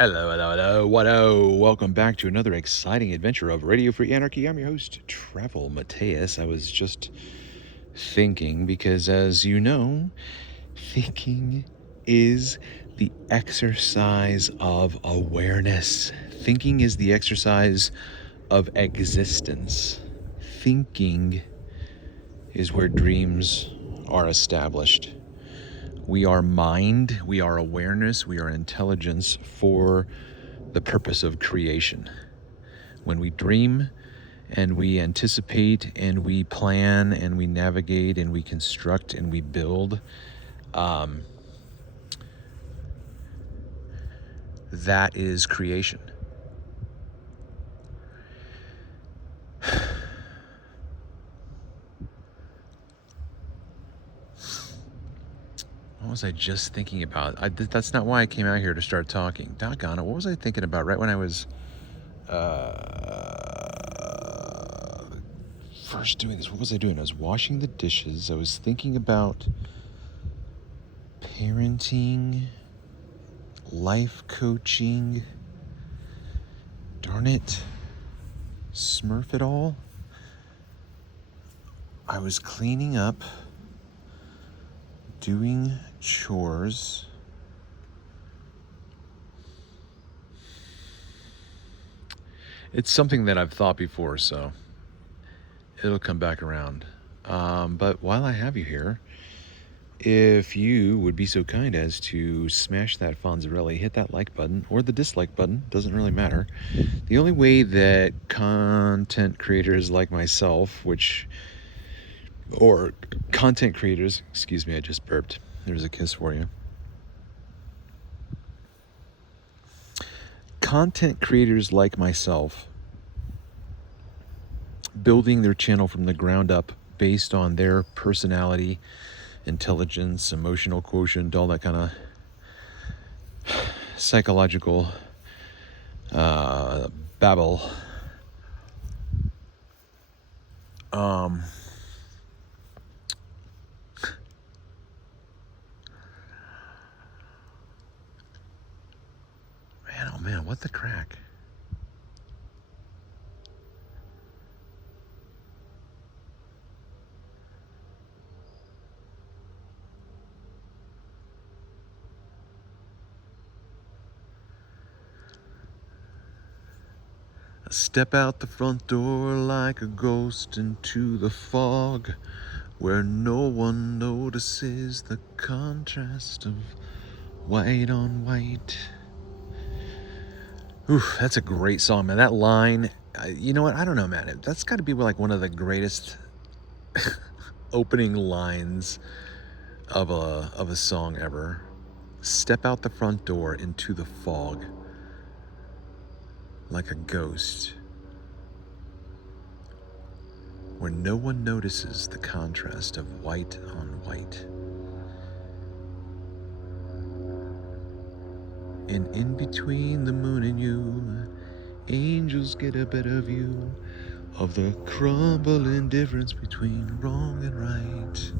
Hello, hello, hello, whatto. Welcome back to another exciting adventure of Radio Free Anarchy. I'm your host, Travel Mateus. I was just thinking because, as you know, thinking is the exercise of awareness. Thinking is the exercise of existence. Thinking is where dreams are established. We are mind, we are awareness, we are intelligence for the purpose of creation. When we dream and we anticipate and we plan and we navigate and we construct and we build, that is creation. What was I just thinking about? That's not why I came out here to start talking. Doggone it. What was I thinking about right when I was first doing this? What was I doing? I was washing the dishes. I was thinking about parenting, life coaching. Darn it. Smurf it all. I was cleaning up, doing chores. It's something that I've thought before, so it'll come back around. But while I have you here, if you would be so kind as to smash that Fonzarelli, hit that like button or the dislike button, doesn't really matter. The only way that content creators like myself, or content creators, excuse me, I just burped. There's a kiss for you. Content creators like myself, building their channel from the ground up based on their personality, intelligence, emotional quotient, all that kind of psychological babble. Man, what the crack? I step out the front door like a ghost into the fog, where no one notices the contrast of white on white. Oof, that's a great song, man. That line, you know what? I don't know, man. That's got to be like one of the greatest opening lines of a song ever. Step out the front door into the fog like a ghost, where no one notices the contrast of white on white. And in between the moon and you, angels get a better view of the crumbling difference between wrong and right.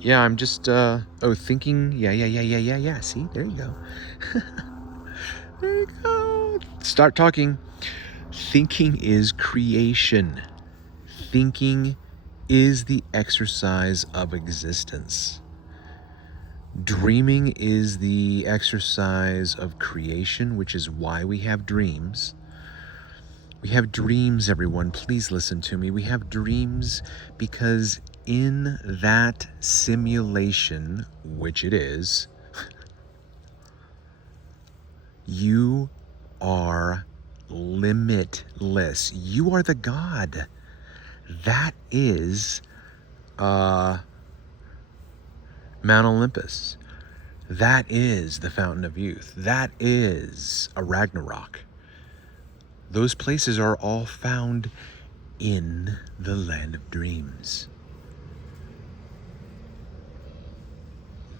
Yeah, I'm just, thinking, yeah. See, there you go. There you go. Start talking. Thinking is creation. Thinking is the exercise of existence. Dreaming is the exercise of creation, which is why we have dreams. We have dreams, everyone. Please listen to me. We have dreams because in that simulation, which it is, you are limitless. You are the God. That is Mount Olympus. That is the Fountain of Youth. That is a Ragnarok. Those places are all found in the land of dreams.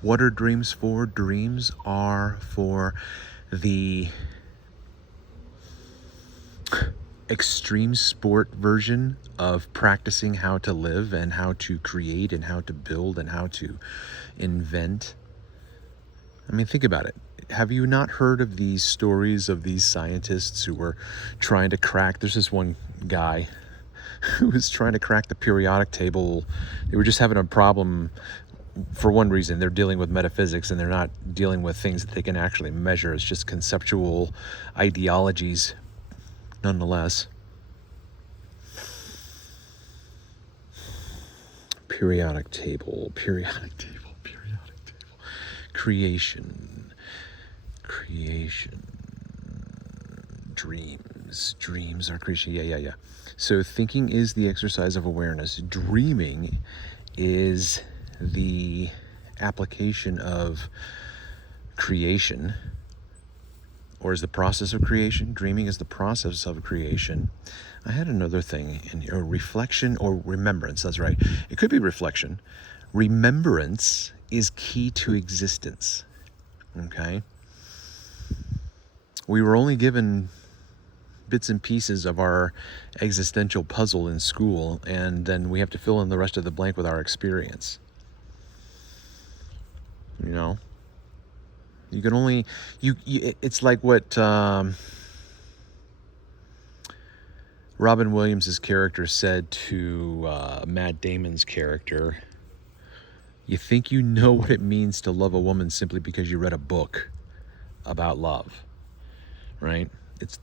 What are dreams for? Dreams are for the extreme sport version of practicing how to live and how to create and how to build and how to invent. I mean, think about it. Have you not heard of these stories of these scientists who were trying to crack? There's this one guy who was trying to crack the periodic table. They were just having a problem for one reason. They're dealing with metaphysics and they're not dealing with things that they can actually measure. It's just conceptual ideologies, nonetheless. Periodic table. Creation. Dreams are creation. Yeah. So thinking is the exercise of awareness. Dreaming is the application of creation, or is the process of creation. Dreaming is the process of creation. I had another thing in here, reflection or remembrance. That's right. It could be reflection. Remembrance is key to existence. Okay? We were only given bits and pieces of our existential puzzle in school, and then we have to fill in the rest of the blank with our experience. You know? You can only... it's like what... Robin Williams' character said to Matt Damon's character, you think you know what it means to love a woman simply because you read a book about love, right?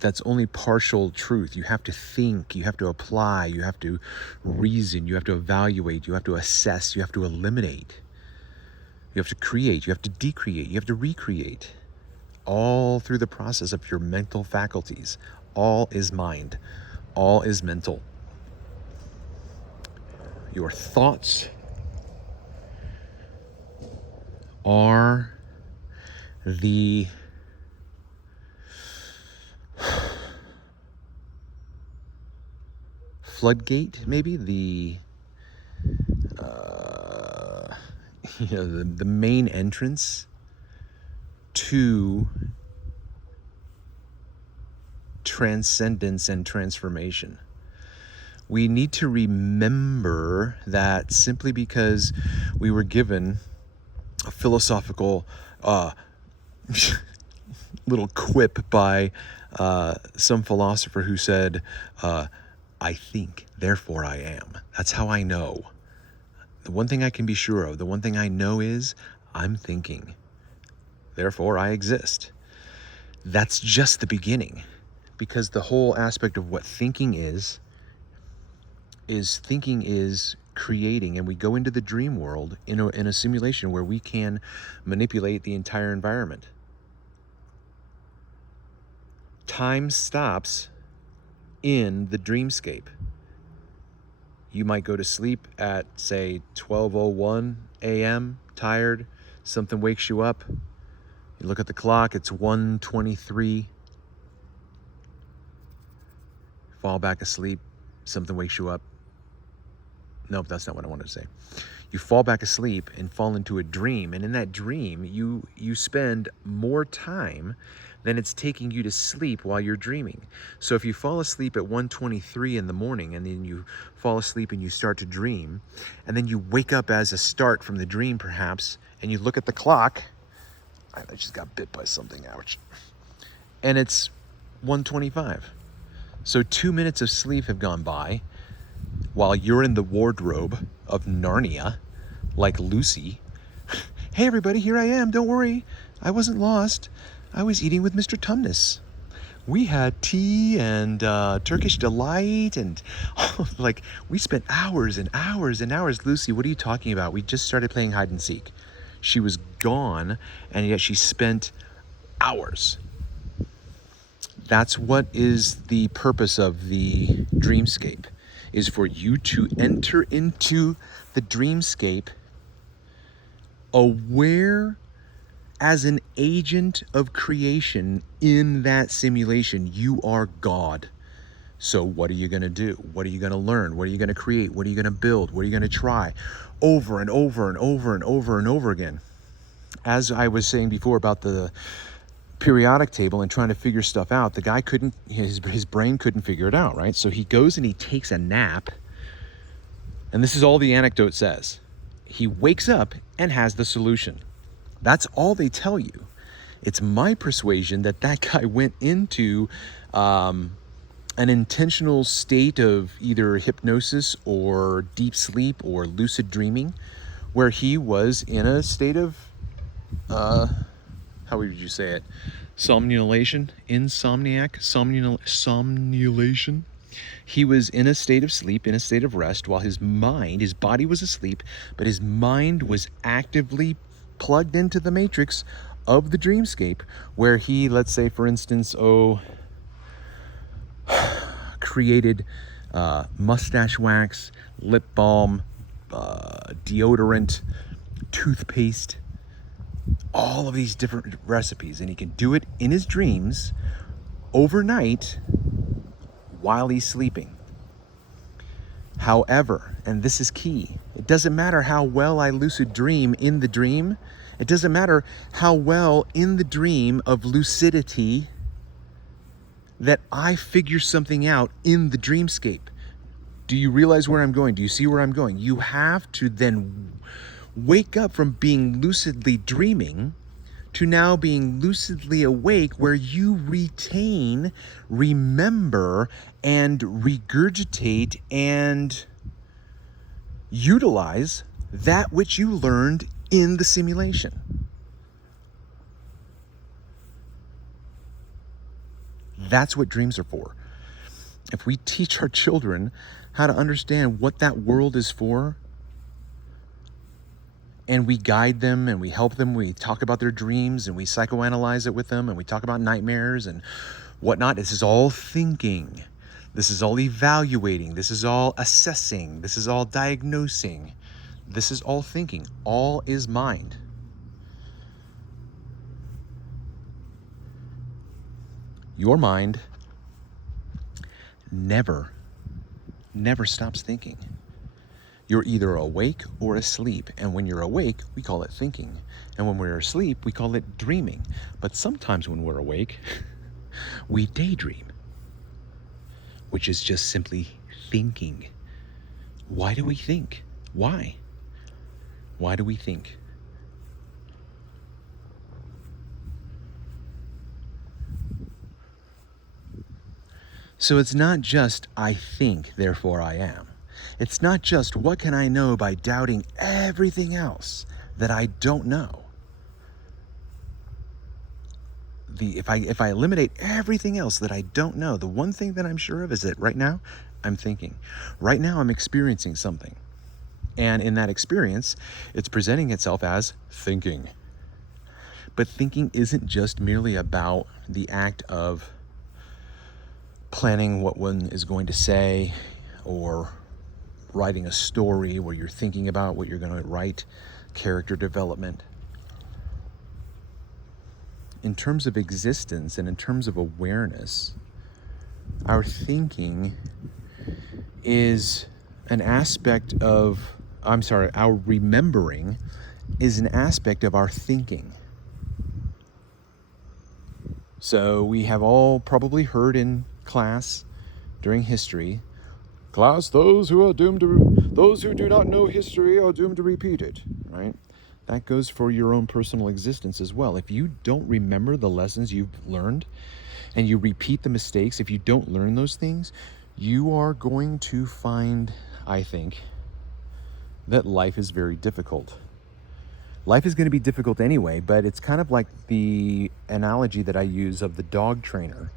That's only partial truth. You have to think, you have to apply, you have to reason, you have to evaluate, you have to assess, you have to eliminate, you have to create, you have to decreate, you have to recreate, all through the process of your mental faculties. All is mind. All is mental. Your thoughts are the floodgate, maybe the the main entrance to transcendence and transformation. We need to remember that simply because we were given a philosophical little quip by some philosopher who said, I think, therefore I am. That's how I know. The one thing I can be sure of, the one thing I know is I'm thinking. Therefore I exist. That's just the beginning. Because the whole aspect of what thinking is creating, and we go into the dream world in a simulation where we can manipulate the entire environment. Time stops in the dreamscape. You might go to sleep at, say, 12:01 a.m., tired, something wakes you up. You look at the clock, it's 1:23. Fall back asleep, something wakes you up. Nope, that's not what I wanted to say. You fall back asleep and fall into a dream, and in that dream, you spend more time than it's taking you to sleep while you're dreaming. So if you fall asleep at 1:23 in the morning, and then you fall asleep and you start to dream, and then you wake up as a start from the dream perhaps, and you look at the clock, I just got bit by something, ouch. And it's 1:25. So 2 minutes of sleep have gone by while you're in the wardrobe of Narnia, like Lucy. Hey everybody, here I am, don't worry. I wasn't lost. I was eating with Mr. Tumnus. We had tea and Turkish delight and like we spent hours and hours and hours. Lucy, what are you talking about? We just started playing hide and seek. She was gone and yet she spent hours. That's what is the purpose of the dreamscape, is for you to enter into the dreamscape aware as an agent of creation in that simulation. You are God. So what are you going to do? What are you going to learn? What are you going to create? What are you going to build? What are you going to try? Over and over and over and over and over again. As I was saying before about the periodic table and trying to figure stuff out, the guy couldn't, his brain couldn't figure it out, right? So he goes and he takes a nap, and this is all the anecdote says. He wakes up and has the solution. That's all they tell you. It's my persuasion that that guy went into an intentional state of either hypnosis or deep sleep or lucid dreaming, where he was in a state of, how would you say it? Somnolation? Somnolation? He was in a state of sleep, in a state of rest, while his body was asleep, but his mind was actively plugged into the matrix of the dreamscape, where he, let's say, for instance, created mustache wax, lip balm, deodorant, toothpaste, all of these different recipes, and he can do it in his dreams overnight while he's sleeping. However, and this is key, it doesn't matter how well I lucid dream in the dream. It doesn't matter how well in the dream of lucidity that I figure something out in the dreamscape. Do you realize where I'm going? Do you see where I'm going? You have to then wake up from being lucidly dreaming to now being lucidly awake, where you retain, remember, and regurgitate and utilize that which you learned in the simulation. That's what dreams are for. If we teach our children how to understand what that world is for, and we guide them and we help them, we talk about their dreams and we psychoanalyze it with them and we talk about nightmares and whatnot, this is all thinking. This is all evaluating. This is all assessing. This is all diagnosing. This is all thinking. All is mind. Your mind never stops thinking. You're either awake or asleep. And when you're awake, we call it thinking. And when we're asleep, we call it dreaming. But sometimes when we're awake, we daydream, which is just simply thinking. Why do we think? Why? Why do we think? So it's not just I think, therefore I am. It's not just what can I know by doubting everything else that I don't know. If I eliminate everything else that I don't know, the one thing that I'm sure of is that right now I'm thinking. Right now I'm experiencing something. And in that experience, it's presenting itself as thinking. But thinking isn't just merely about the act of planning what one is going to say or writing a story where you're thinking about what you're going to write, character development. In terms of existence and in terms of awareness, our thinking is an aspect of, our remembering is an aspect of our thinking. So we have all probably heard in class during history, class, those who do not know history are doomed to repeat it, right? That goes for your own personal existence as well. If you don't remember the lessons you've learned and you repeat the mistakes, if you don't learn those things, you are going to find, I think, that life is very difficult. Life is going to be difficult anyway, but it's kind of like the analogy that I use of the dog trainer.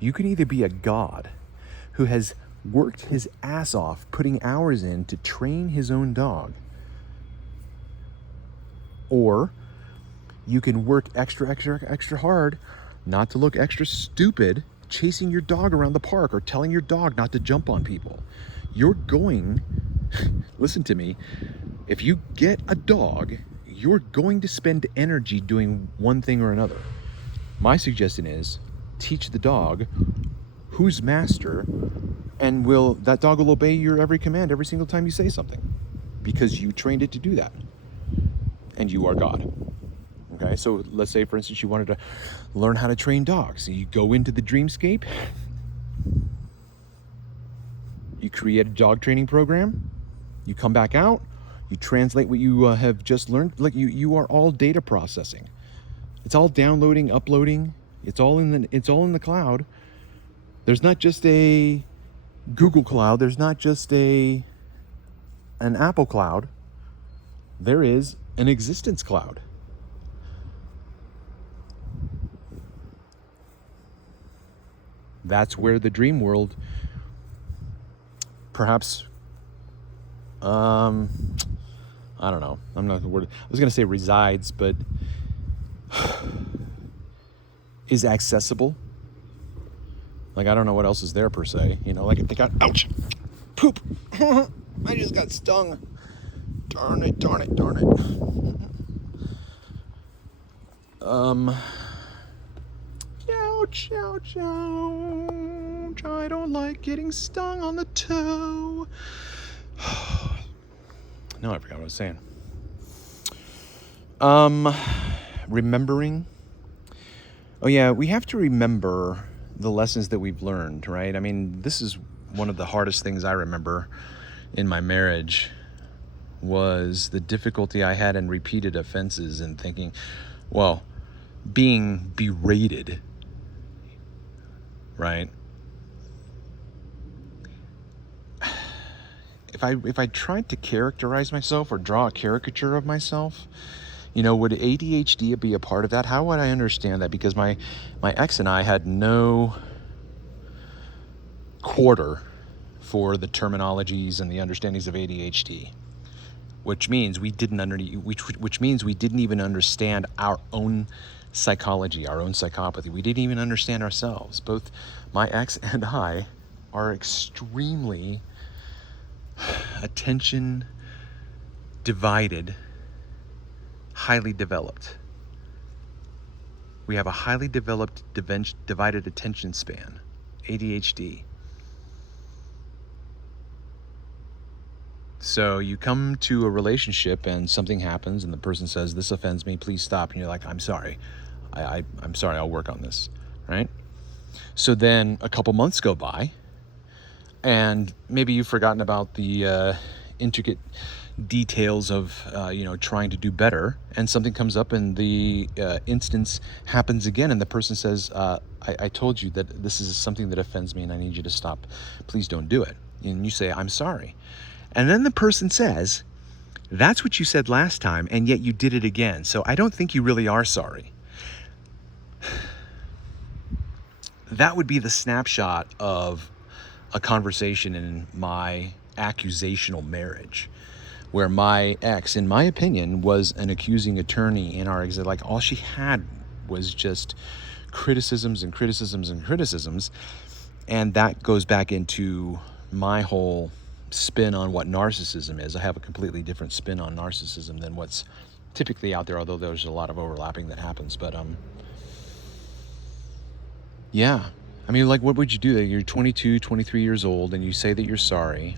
You can either be a god who has worked his ass off, putting hours in to train his own dog, or you can work extra hard not to look extra stupid chasing your dog around the park or telling your dog not to jump on people. You're going, listen to me, if you get a dog, you're going to spend energy doing one thing or another. My suggestion is teach the dog who's master, and that dog will obey your every command every single time you say something, because you trained it to do that, and you are God. Okay, so let's say, for instance, you wanted to learn how to train dogs. So you go into the dreamscape, you create a dog training program, you come back out, You translate what you have just learned. Like you are all data processing. It's all downloading, uploading. It's all in the cloud. There's not just a Google Cloud. There's not just an Apple Cloud. There is an existence cloud. That's where the dream world, perhaps, I don't know. I'm not the word. I was going to say resides, but is accessible. Like, I don't know what else is there per se. You know, like if they got, ouch, poop. I just got stung. Darn it. Ouch. I don't like getting stung on the toe. No, I forgot what I was saying. Remembering. Oh yeah, we have to remember the lessons that we've learned, right? I mean, this is one of the hardest things I remember in my marriage was the difficulty I had in repeated offenses and thinking, well, being berated, right? If I tried to characterize myself or draw a caricature of myself, you know, would ADHD be a part of that? How would I understand that? Because my ex and I had no quarter for the terminologies and the understandings of ADHD, which means we didn't even understand our own psychology, our own psychopathy. We didn't even understand ourselves. Both my ex and I are extremely attention divided, highly developed. We have a highly developed divided attention span, ADHD. So you come to a relationship and something happens and the person says, this offends me, please stop. And you're like, I'm sorry. I'm sorry, I'll work on this, right? So then a couple months go by and maybe you've forgotten about the intricate details of trying to do better, and something comes up and the instance happens again and the person says, I told you that this is something that offends me and I need you to stop. Please don't do it. And you say, I'm sorry. And then the person says, that's what you said last time and yet you did it again, so I don't think you really are sorry. That would be the snapshot of a conversation in my accusational marriage, where my ex, in my opinion, was an accusing attorney in our exit. Like, all she had was just criticisms. And that goes back into my whole spin on what narcissism is. I have a completely different spin on narcissism than what's typically out there, although there's a lot of overlapping that happens. But yeah. I mean, like, what would you do? You're 22, 23 years old and you say that you're sorry,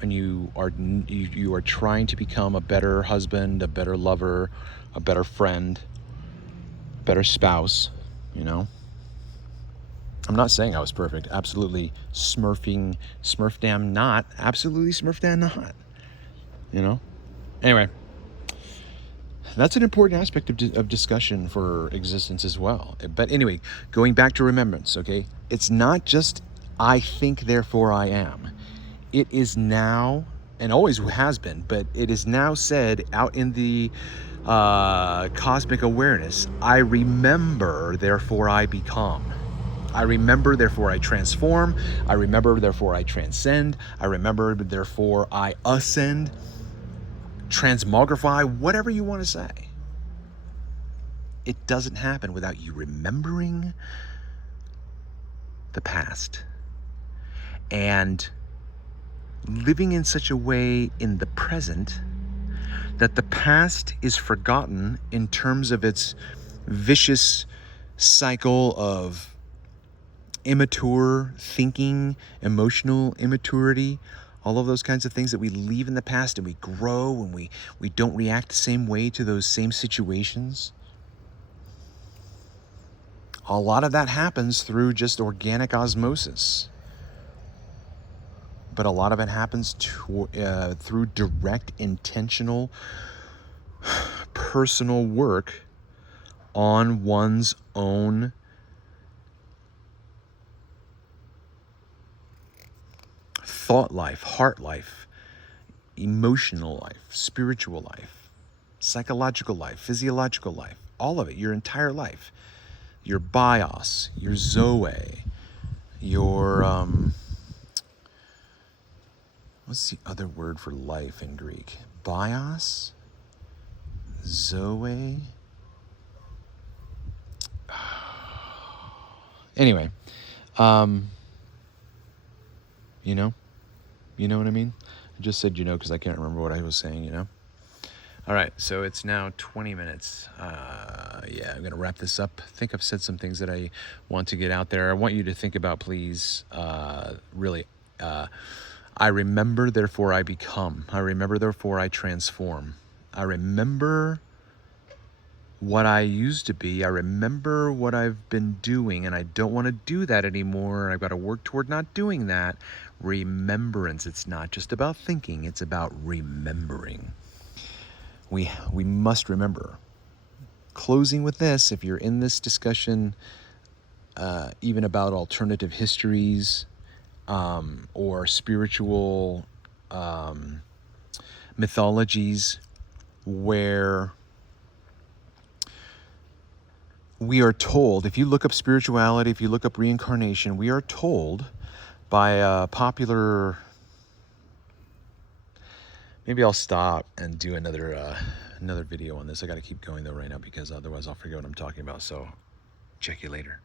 and you are trying to become a better husband, a better lover, a better friend, a better spouse, you know? I'm not saying I was perfect. Absolutely smurf damn not. Absolutely smurf damn not. You know? Anyway, that's an important aspect of discussion for existence as well. But anyway, going back to remembrance, okay? It's not just I think, therefore I am. It is now, and always has been, but it is now said out in the cosmic awareness, I remember, therefore I become. I remember, therefore I transform. I remember, therefore I transcend. I remember, therefore I ascend. Transmogrify, whatever you want to say. It doesn't happen without you remembering the past and living in such a way in the present that the past is forgotten in terms of its vicious cycle of immature thinking, emotional immaturity, all of those kinds of things that we leave in the past, and we grow and we don't react the same way to those same situations. A lot of that happens through just organic osmosis. but a lot of it happens through direct, intentional, personal work on one's own thought life, heart life, emotional life, spiritual life, psychological life, physiological life, all of it, your entire life. Your bios, your zoe, your, what's the other word for life in Greek? Bios? Zoe? Anyway, you know? You know what I mean? I just said because I can't remember what I was saying. All right, so it's now 20 minutes. Yeah, I'm going to wrap this up. I think I've said some things that I want to get out there. I want you to think about, please, really, I remember, therefore I become. I remember, therefore I transform. I remember what I used to be. I remember what I've been doing, and I don't want to do that anymore. I've got to work toward not doing that. Remembrance. It's not just about thinking, it's about remembering. We must remember. Closing with this, if you're in this discussion, even about alternative histories or spiritual mythologies, where we are told, if you look up spirituality, if you look up reincarnation, we are told by a popular, maybe I'll stop and do another video on this. I got to keep going though right now, because otherwise I'll forget what I'm talking about. So check you later.